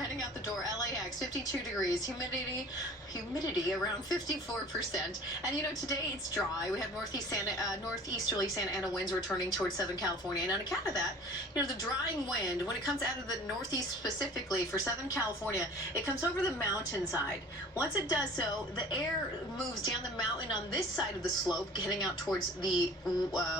heading out the door. LAX, 52 degrees, humidity around 54%. And you know, today it's dry. We have northeasterly Santa Ana winds returning towards Southern California. And on account of that, you know, the drying wind, when it comes out of the northeast specifically for Southern California, it comes over the mountainside. Once it does so, the air moves down the mountain on this side of the slope, heading out towards the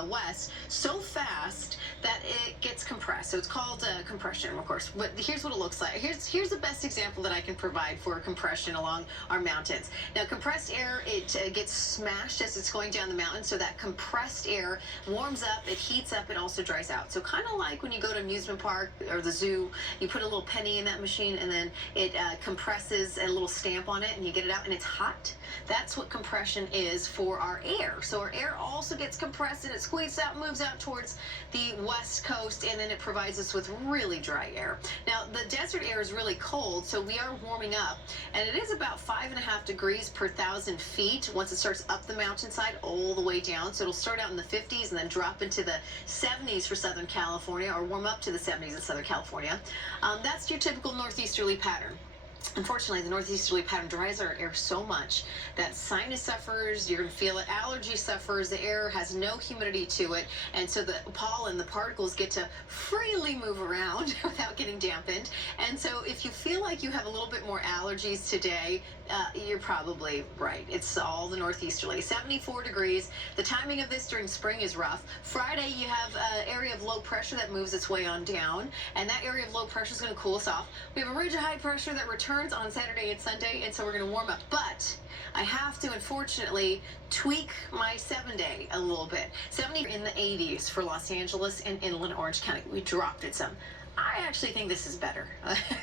west, so fast that it gets compressed. So it's called compression, of course. But here's what it looks like. Here's the best example that I can provide for compression along our mountains. Now, compressed air, it gets smashed as it's going down the mountain. So that compressed air warms up, it heats up, it also dries out. So kind of like when you go to amusement park or the zoo, you put a little penny in that machine and then it compresses a little stamp on it and you get it out and it's hot. That's what compression is for our air. So our air also gets compressed and it squeezes out, moves out towards the west coast, and then it provides us with really dry air. Now, the desert air is really cold, so we are warming up, and it is about 5.5 degrees per 1,000 feet once it starts up the mountainside all the way down. So it'll start out in the 50s and then drop into the 70s for Southern California, or warm up to the 70s in Southern California. That's your typical northeasterly pattern. Unfortunately, the northeasterly pattern dries our air so much that sinus suffers, you're going to feel it, allergy suffers, the air has no humidity to it, and so the pollen, the particles get to freely move around without getting dampened. And so if you feel like you have a little bit more allergies today, you're probably right. It's all the northeasterly. 74 degrees. The timing of this during spring is rough. Friday, you have an area of low pressure that moves its way on down, and that area of low pressure is going to cool us off. We have a ridge of high pressure that returns on Saturday and Sunday, and so we're going to warm up. But I have to, unfortunately, tweak my 7-day a little bit. 70 in the 80s for Los Angeles and inland Orange County. We dropped it some. I actually think this is better.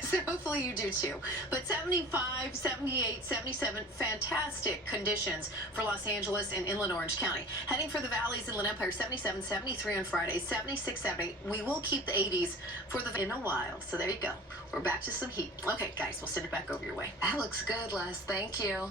So hopefully you do too. But 75, 78, 77, fantastic conditions for Los Angeles and inland Orange County. Heading for the valleys, Inland Empire, 77, 73 on Friday, 76, 78. We will keep the 80s for in a while. So there you go. We're back to some heat. Okay, guys, we'll send it back over your way. That looks good, Les. Thank you.